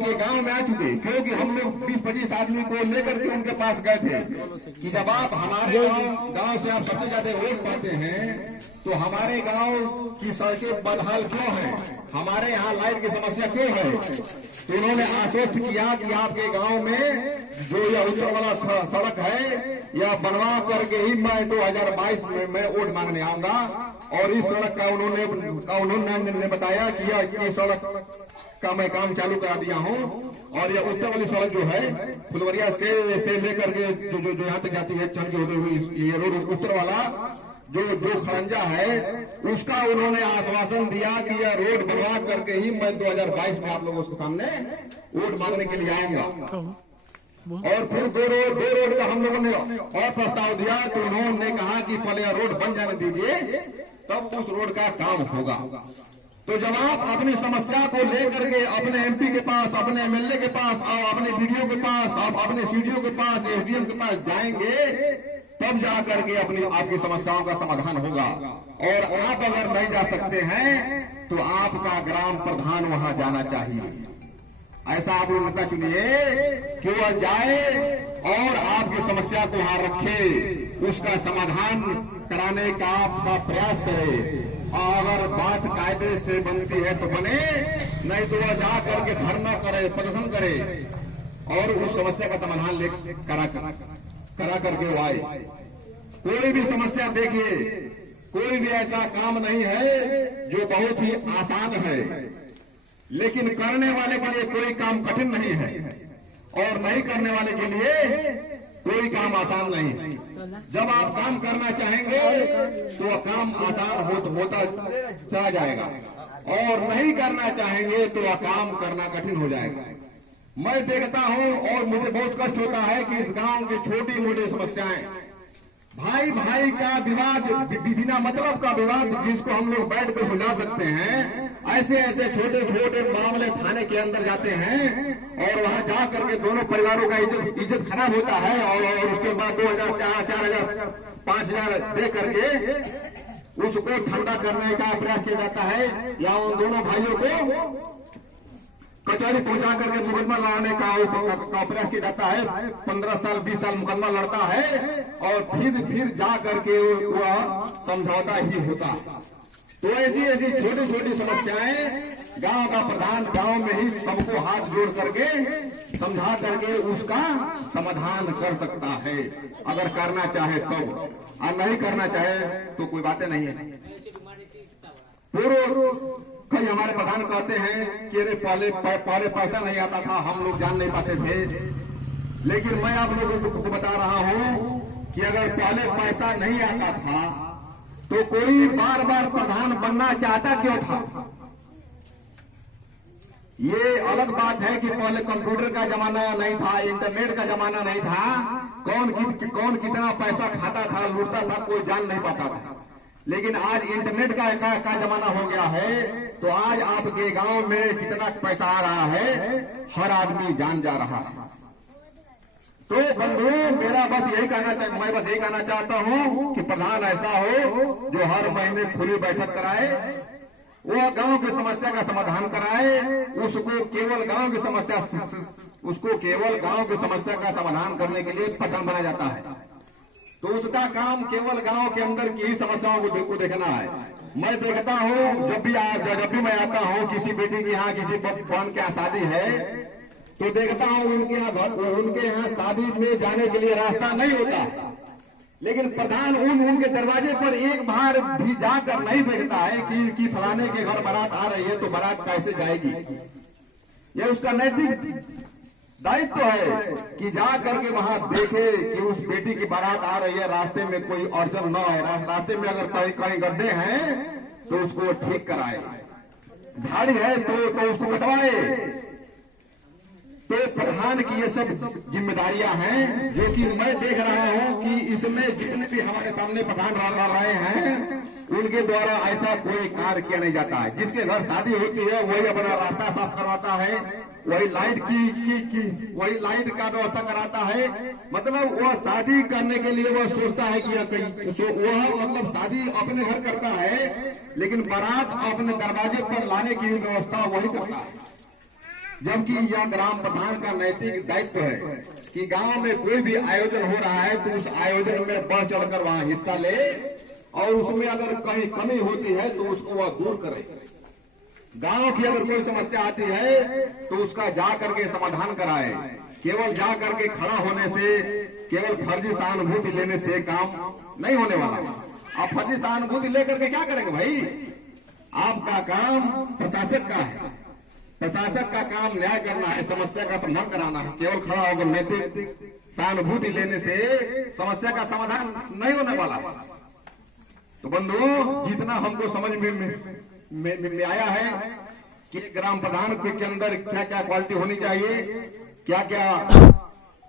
आपके गांव में आ चुके, क्योंकि हम लोग 20-25 आदमी को लेकर के उनके पास गए थे कि जब आप हमारे गांव से आप सबसे ज्यादा वोट पाते हैं तो हमारे गांव की सड़कें बदहाल क्यों हैं, हमारे यहाँ लाइट की समस्या क्यों है। तो उन्होंने आश्वस्त किया कि आपके गांव में जो यह उत्तर वाला सड़क है यह बनवा करके ही मैं 2022 में मैं वोट मांगने आऊंगा। और इस सड़क का उन्होंने बताया कि यह सड़क का मैं काम चालू करा दिया हूं। और यह उत्तर वाली सड़क जो है फुलवरिया से लेकर के जो यहाँ तक जाती है चंद होते हुए ये रोड उत्तर वाला जो खड़ंजा है उसका उन्होंने आश्वासन दिया कि यह रोड बनवा करके ही मैं 2022 में आप लोगों के सामने वोट मांगने के लिए आऊंगा। और फिर दो रोड का हम लोगों ने और प्रस्ताव दिया तो उन्होंने कहा कि पहले यह रोड बन जाने दीजिए तब उस रोड का काम होगा। तो जब आप अपनी समस्या को लेकर के अपने एमपी के पास, अपने एमएलए के पास और अपने बीडीओ के पास, आप अपने सीडीओ के पास, एसडीएम के पास जाएंगे तब जाकर के अपनी आपकी समस्याओं का समाधान होगा। और आप अगर नहीं जा सकते हैं तो आपका ग्राम प्रधान वहां जाना चाहिए। ऐसा आप लोग नेता चुनिए कि वह जाए और आपकी समस्या को वहां रखे, उसका समाधान कराने का आपका प्रयास करे। और अगर बात कायदे से बनती है तो बने, नहीं तो वह जा करके धरना करे, प्रदर्शन करे और उस समस्या का समाधान करा करके वो आए। कोई भी समस्या देखिए, कोई भी ऐसा काम नहीं है जो बहुत ही आसान है, लेकिन करने वाले के लिए कोई काम कठिन नहीं है और नहीं करने वाले के लिए कोई काम आसान नहीं है। जब आप काम करना चाहेंगे तो वह काम आसान होता चला जाएगा और नहीं करना चाहेंगे तो वह काम करना कठिन हो जाएगा। मैं देखता हूं और मुझे बहुत कष्ट होता है कि इस गांव की छोटी मोटी समस्याएं, भाई भाई का विवाद, बिना मतलब का विवाद जिसको हम लोग बैठ कर सुलझा सकते हैं, ऐसे छोटे छोटे मामले थाने के अंदर जाते हैं और वहां जा करके दोनों परिवारों का इज्जत खराब होता है। और उसके बाद 2000, 4000, 5000 दे करके उसको ठंडा करने का प्रयास किया जाता है या उन दोनों भाइयों को कचहरी पहुंचा करके मुकदमा लड़ाने का प्रयास किया जाता है। 15 साल 20 साल मुकदमा लड़ता है और फिर जा करके वह समझौता ही होता। तो ऐसी छोटी छोटी समस्याएं गांव का प्रधान गांव में ही सबको हाथ जोड़ करके समझा करके उसका समाधान कर सकता है, अगर करना चाहे तो। और नहीं करना चाहे तो कोई बातें नहीं है। कई हमारे प्रधान कहते हैं कि अरे पहले पैसा नहीं आता था, हम लोग जान नहीं पाते थे। लेकिन मैं आप लोगों को बता रहा हूं कि अगर पहले पैसा नहीं आता था तो कोई बार बार प्रधान बनना चाहता क्यों था। ये अलग बात है कि पहले कंप्यूटर का जमाना नहीं था, इंटरनेट का जमाना नहीं था, कौन कितना पैसा खाता था, लूटता था, कोई जान नहीं पाता था। लेकिन आज इंटरनेट का जमाना हो गया है तो आज आपके गांव में कितना पैसा आ रहा है हर आदमी जान जा रहा है। तो बंधु मेरा बस यही मैं बस यही कहना चाहता हूं कि प्रधान ऐसा हो जो हर महीने खुली बैठक कराए, वह गांव की समस्या का समाधान कराए, उसको केवल गांव की समस्या का समाधान करने के लिए प्रधान बनाया जाता है। तो उसका काम केवल गांव के अंदर की ही समस्याओं को देखना है। मैं देखता हूं जब भी मैं आता हूं किसी बेटी के यहाँ, किसी बहन के यहाँ शादी है तो देखता हूं उनके यहाँ शादी में जाने के लिए रास्ता नहीं होता, लेकिन प्रधान उनके दरवाजे पर एक बार भी जाकर नहीं देखता है कि फलाने के घर बारात आ रही है तो बारात कैसे जाएगी। यह उसका नैतिक दायित्व है कि जा करके वहां देखे कि उस बेटी की बारात आ रही है, रास्ते में कोई अड़चन न है, रास्ते में अगर कहीं गड्ढे हैं तो उसको ठीक कराए, झाड़ी है तो उसको कटवाए। तो प्रधान की ये सब जिम्मेदारियां हैं जो कि मैं देख रहा हूं कि इसमें जितने भी हमारे सामने प्रधान रहे हैं उनके द्वारा ऐसा कोई कार्य किया नहीं जाता है। जिसके घर शादी होती है वही अपना रास्ता साफ करवाता है, वही लाइट का व्यवस्था कराता है। मतलब वह शादी करने के लिए वह सोचता है कि वह मतलब शादी अपने घर करता है, लेकिन बारात अपने दरवाजे पर लाने की व्यवस्था वही करता है। जबकि यह ग्राम प्रधान का नैतिक दायित्व है कि गांव में कोई भी आयोजन हो रहा है तो उस आयोजन में बढ़ चढ़कर वहां हिस्सा ले और उसमें अगर कहीं कमी होती है तो उसको वह दूर करे। गांव की अगर कोई समस्या आती है तो उसका जा करके समाधान कराए। केवल जा करके खड़ा होने से, केवल फर्जी सहानुभूति लेने से काम नहीं होने वाला। आप फर्जी सहानुभूति लेकर के क्या करेंगे भाई? आपका काम प्रशासक का है, प्रशासक का काम न्याय करना है, समस्या का समाधान कराना है। केवल खड़ा होकर नैतिक सहानुभूति लेने से समस्या का समाधान नहीं होने वाला। तो बंधु, जितना हमको समझ में आया है कि ग्राम प्रधान के अंदर क्या क्या क्वालिटी होनी चाहिए, क्या क्या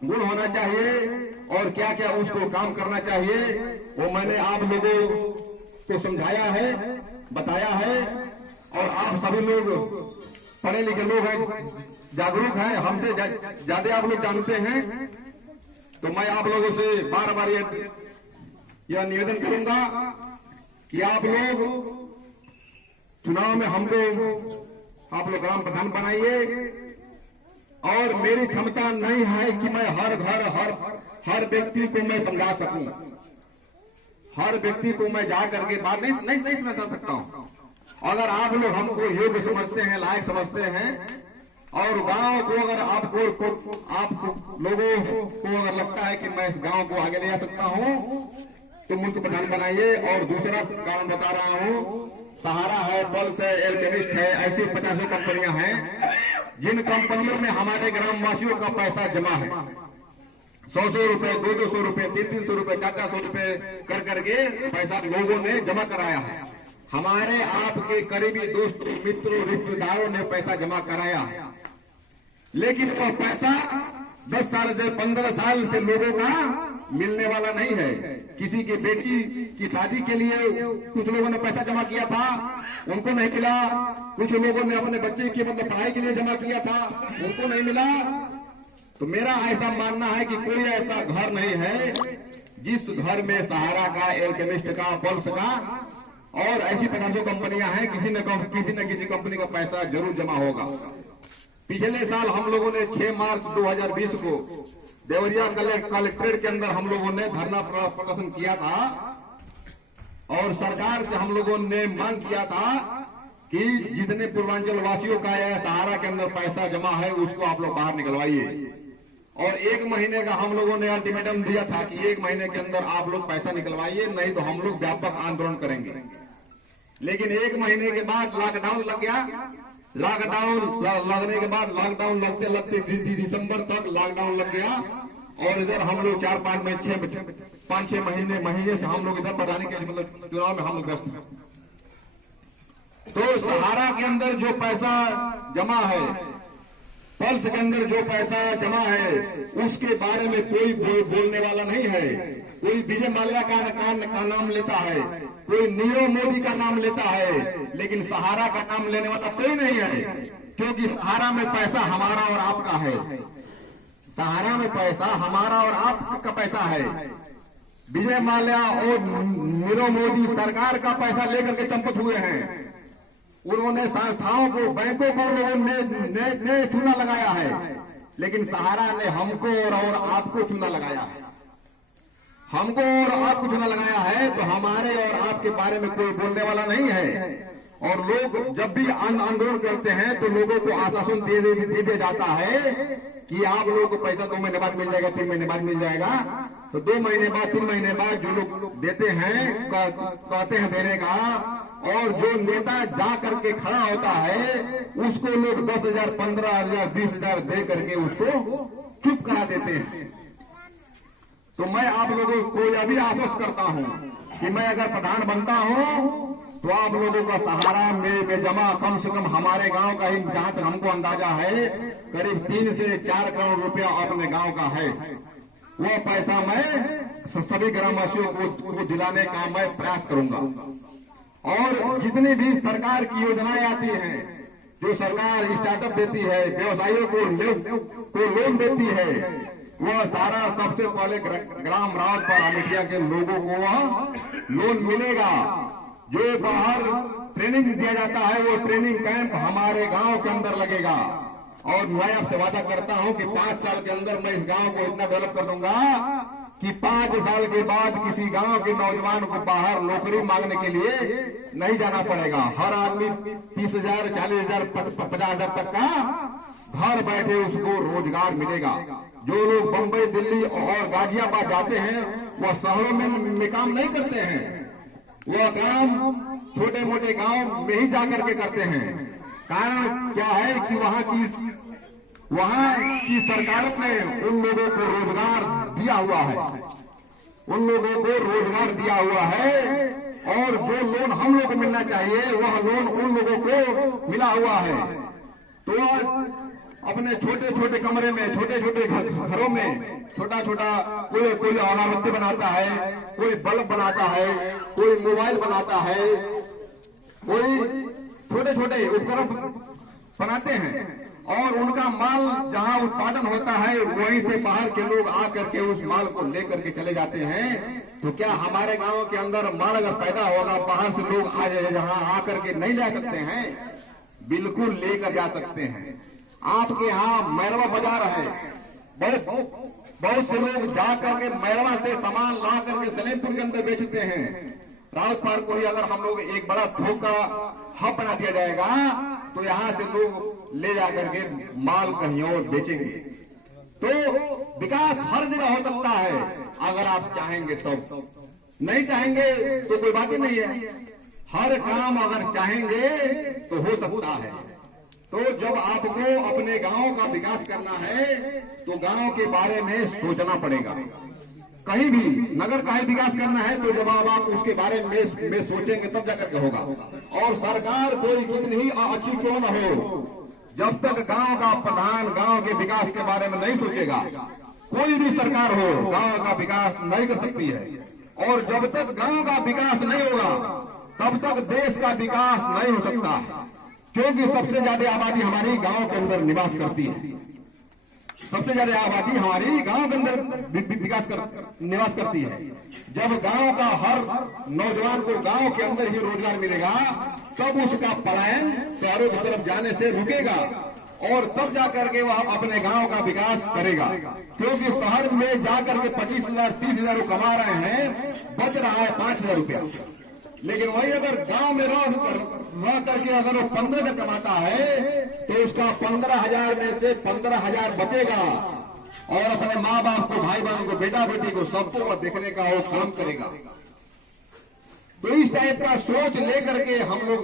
गुण होना चाहिए और क्या क्या उसको काम करना चाहिए, वो मैंने आप लोगों को समझाया है, बताया है। और आप सभी लोग पढ़े लिखे लोग हैं, जागरूक हैं, हमसे ज्यादा आप लोग जानते हैं। तो मैं आप लोगों से बार बार यह निवेदन करूंगा कि आप लोग चुनाव में हमको आप लोग ग्राम प्रधान बनाइए। और मेरी क्षमता नहीं है कि मैं हर घर हर व्यक्ति को मैं समझा सकूं, हर व्यक्ति को मैं जा करके बात नहीं समझा सकता हूं। अगर आप लोग हमको योग्य समझते हैं, लायक समझते हैं और गांव को अगर आप लोगों को अगर लगता है कि मैं इस गांव को आगे ले जा सकता हूं तो मुझको प्रधान बनाइए। और दूसरा कारण बता रहा हूं, सहारा है, पल्स है, एल्केमिस्ट है, ऐसी 50 कंपनियां हैं जिन कंपनियों में हमारे ग्रामवासियों का पैसा जमा है। 100 रुपए, 200 रुपए, 300 रुपए, 400 रुपए कर करके पैसा लोगों ने जमा कराया है। हमारे आपके करीबी दोस्तों, मित्रों, रिश्तेदारों ने पैसा जमा कराया है। लेकिन वह पैसा 10 साल से 15 साल से लोगों का मिलने वाला नहीं है। किसी की बेटी की शादी के लिए कुछ लोगों ने पैसा जमा किया था, उनको नहीं मिला। कुछ लोगों ने अपने बच्चे की पढ़ाई के लिए जमा किया था, उनको नहीं मिला। तो मेरा ऐसा मानना है कि कोई ऐसा घर नहीं है जिस घर में सहारा का, एल्केमिस्ट का, पल्स का और ऐसी 50 कंपनियां हैं, किसी न किसी कंपनी का पैसा जरूर जमा होगा। पिछले साल हम लोगों ने 6 मार्च 2020 को देवरिया कलेक्ट्रेट के अंदर हम लोगों ने धरना प्रदर्शन किया था और सरकार से हम लोगों ने मांग किया था कि जितने पूर्वांचल वासियों का या सहारा के अंदर पैसा जमा है उसको आप लोग बाहर निकलवाइए। और 1 महीने का हम लोगों ने अल्टीमेटम दिया था कि 1 महीने के अंदर आप लोग पैसा निकलवाइए, नहीं तो हम लोग व्यापक आंदोलन करेंगे। लेकिन 1 महीने के बाद लॉकडाउन लग गया। लॉकडाउन लगने के बाद, लॉकडाउन लगते लगते दिसंबर तक लॉकडाउन लग गया और इधर हम लोग 5-6 महीने से हम लोग इधर बढ़ाने के मतलब चुनाव में हम लोग व्यस्त हैं। तो सहारा के अंदर जो पैसा जमा है, पल्स के अंदर जो पैसा जमा है, उसके बारे में कोई बोलने वाला नहीं है। कोई विजय माल्या का नाम लेता है, कोई नीरव मोदी का नाम लेता है, लेकिन सहारा का नाम लेने वाला कोई नहीं है। क्योंकि सहारा में पैसा हमारा और आपका है। सहारा में पैसा हमारा और आपका पैसा है। विजय माल्या और नीरव मोदी सरकार का पैसा लेकर के चंपत हुए हैं। उन्होंने संस्थाओं को, बैंकों को उन्होंने चूना लगाया है, लेकिन सहारा ने हमको और आपको चूना लगाया है। हमको और आपको चूना लगाया है तो हमारे और आपके बारे में कोई बोलने वाला नहीं है। और लोग जब भी आंदोलन करते हैं तो लोगों को आश्वासन दे दिया जाता है कि आप लोगों को पैसा 2 महीने बाद मिल जाएगा, 3 महीने बाद मिल जाएगा। तो 2 महीने बाद, 3 महीने बाद जो लोग देते हैं, कहते हैं देने का, और जो नेता जा करके खड़ा होता है उसको लोग 10,000, 15,000, 20,000 दे करके उसको चुप करा देते हैं। तो मैं आप लोगों को यह भी आश्वस्त करता हूं कि मैं अगर प्रधान बनता हूं तो आप लोगों का सहारा में जमा कम से कम हमारे गांव का ही, जहां तक हमको अंदाजा है, करीब 3 से 4 करोड़ रुपया अपने गांव का है। वह पैसा मैं सभी ग्रामवासियों को दिलाने का मैं प्रयास करूंगा। और जितनी भी सरकार की योजनाएं आती हैं, जो सरकार स्टार्टअप देती है, व्यवसायियों को लोन देती है, वह सारा सबसे पहले ग्राम राजपाल अमिटिया के लोगों को वह लोन मिलेगा। जो बाहर ट्रेनिंग दिया जाता है वो ट्रेनिंग कैंप हमारे गांव के अंदर लगेगा। और मैं आपसे वादा करता हूं कि 5 साल के अंदर मैं इस गांव को इतना डेवलप कर दूंगा कि 5 साल के बाद किसी गांव के नौजवान को बाहर नौकरी मांगने के लिए नहीं जाना पड़ेगा। हर आदमी 30,000, 40,000, 50,000 तक का घर बैठे उसको रोजगार मिलेगा। जो लोग बंबई, दिल्ली और गाजियाबाद जाते हैं वह शहरों में काम नहीं करते हैं, वह काम छोटे मोटे गांव में ही जाकर के करते हैं। कारण क्या है कि वहां की सरकार ने उन लोगों को रोजगार दिया हुआ है, उन लोगों को रोजगार दिया हुआ है, और जो लोन हम लोग को मिलना चाहिए वह लोन उन लोगों को मिला हुआ है। तो अपने छोटे छोटे कमरे में, छोटे छोटे घरों में छोटा छोटा कोई अगरबत्ती बनाता है, कोई बल्ब बनाता है, कोई मोबाइल बनाता है, कोई छोटे छोटे उपकरण बनाते हैं, और उनका माल जहां उत्पादन होता है वहीं से बाहर के लोग आकर के उस माल को लेकर के चले जाते हैं। तो क्या हमारे गांव के अंदर माल अगर पैदा होगा, बाहर से लोग आ जाए जहां आकर के नहीं ला सकते हैं? बिल्कुल लेकर जा सकते हैं। आपके यहाँ मैरवा बाजार है, बहुत से लोग जाकर के मैरवा से सामान ला करके सलेमपुर के अंदर बेचते हैं। राउत पार्क को ही अगर हम लोग एक बड़ा थोक का हब बना दिया जाएगा तो यहाँ से लोग ले जाकर के माल कहीं और बेचेंगे। तो विकास हर जगह हो सकता है अगर आप चाहेंगे तब, नहीं चाहेंगे तो कोई बात ही नहीं है। हर काम अगर चाहेंगे तो हो सकता है। तो जब आपको अपने गांव का विकास करना है तो गांव के बारे में सोचना पड़ेगा। कहीं भी नगर का ही विकास करना है तो जब आप उसके बारे में सोचेंगे तब जाकर के होगा। और सरकार कोई कितनी ही अच्छी क्यों न हो, जब तक गांव का प्रधान गांव के विकास के बारे में नहीं सोचेगा, कोई भी सरकार हो गांव का विकास नहीं कर सकती है। और जब तक गांव का विकास नहीं होगा तब तक देश का विकास नहीं हो सकता, क्योंकि सबसे ज्यादा आबादी हमारी गांव के अंदर निवास करती है। सबसे ज्यादा आबादी हमारी गांव के अंदर निवास करती है। जब गांव का हर नौजवान को गांव के अंदर ही रोजगार मिलेगा तब उसका पलायन शहरों की तरफ जाने से रुकेगा, और तब जाकर के वह अपने गांव का विकास करेगा। क्योंकि शहर में जाकर के 25,000, 30,000 कमा रहे हैं, बच रहा है 5,000 रुपया। लेकिन वही अगर गांव में रह करके अगर वो 15,000 कमाता है तो उसका 15,000 में से 15,000 बचेगा, और अपने माँ बाप को, भाई बहन को, बेटा बेटी को, सबको देखने का वो काम करेगा। तो इस टाइप का सोच लेकर के हम लोग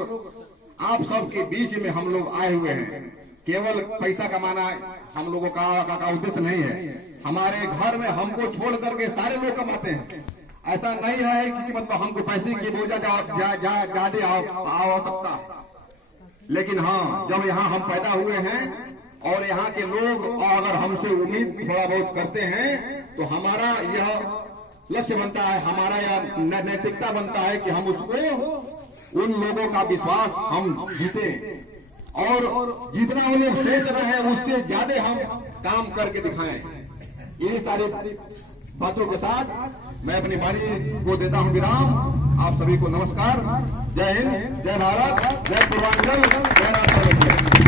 आप सबके बीच में हम लोग आए हुए हैं। केवल पैसा कमाना हम लोगों का उद्देश्य नहीं है। हमारे घर में हमको छोड़ करके सारे लोग कमाते हैं। ऐसा नहीं है कि मतलब हमको पैसे की बोझा ज्यादा आ सकता है। लेकिन हाँ, जब यहाँ हम पैदा हुए हैं और यहाँ के लोग अगर हमसे उम्मीद थोड़ा बहुत करते हैं तो हमारा यह लक्ष्य बनता है, हमारा यह नैतिकता बनता है कि हम उसको, उन लोगों का विश्वास हम जीते, और जितना वो लोग सोच रहे हैं उससे ज्यादा हम काम करके दिखाएं। ये सारी बातों के साथ मैं अपनी वाणी को देता हूं विराम। आप सभी को नमस्कार। जय हिंद, जय भारत, जय पूर्वांचल, जय माता।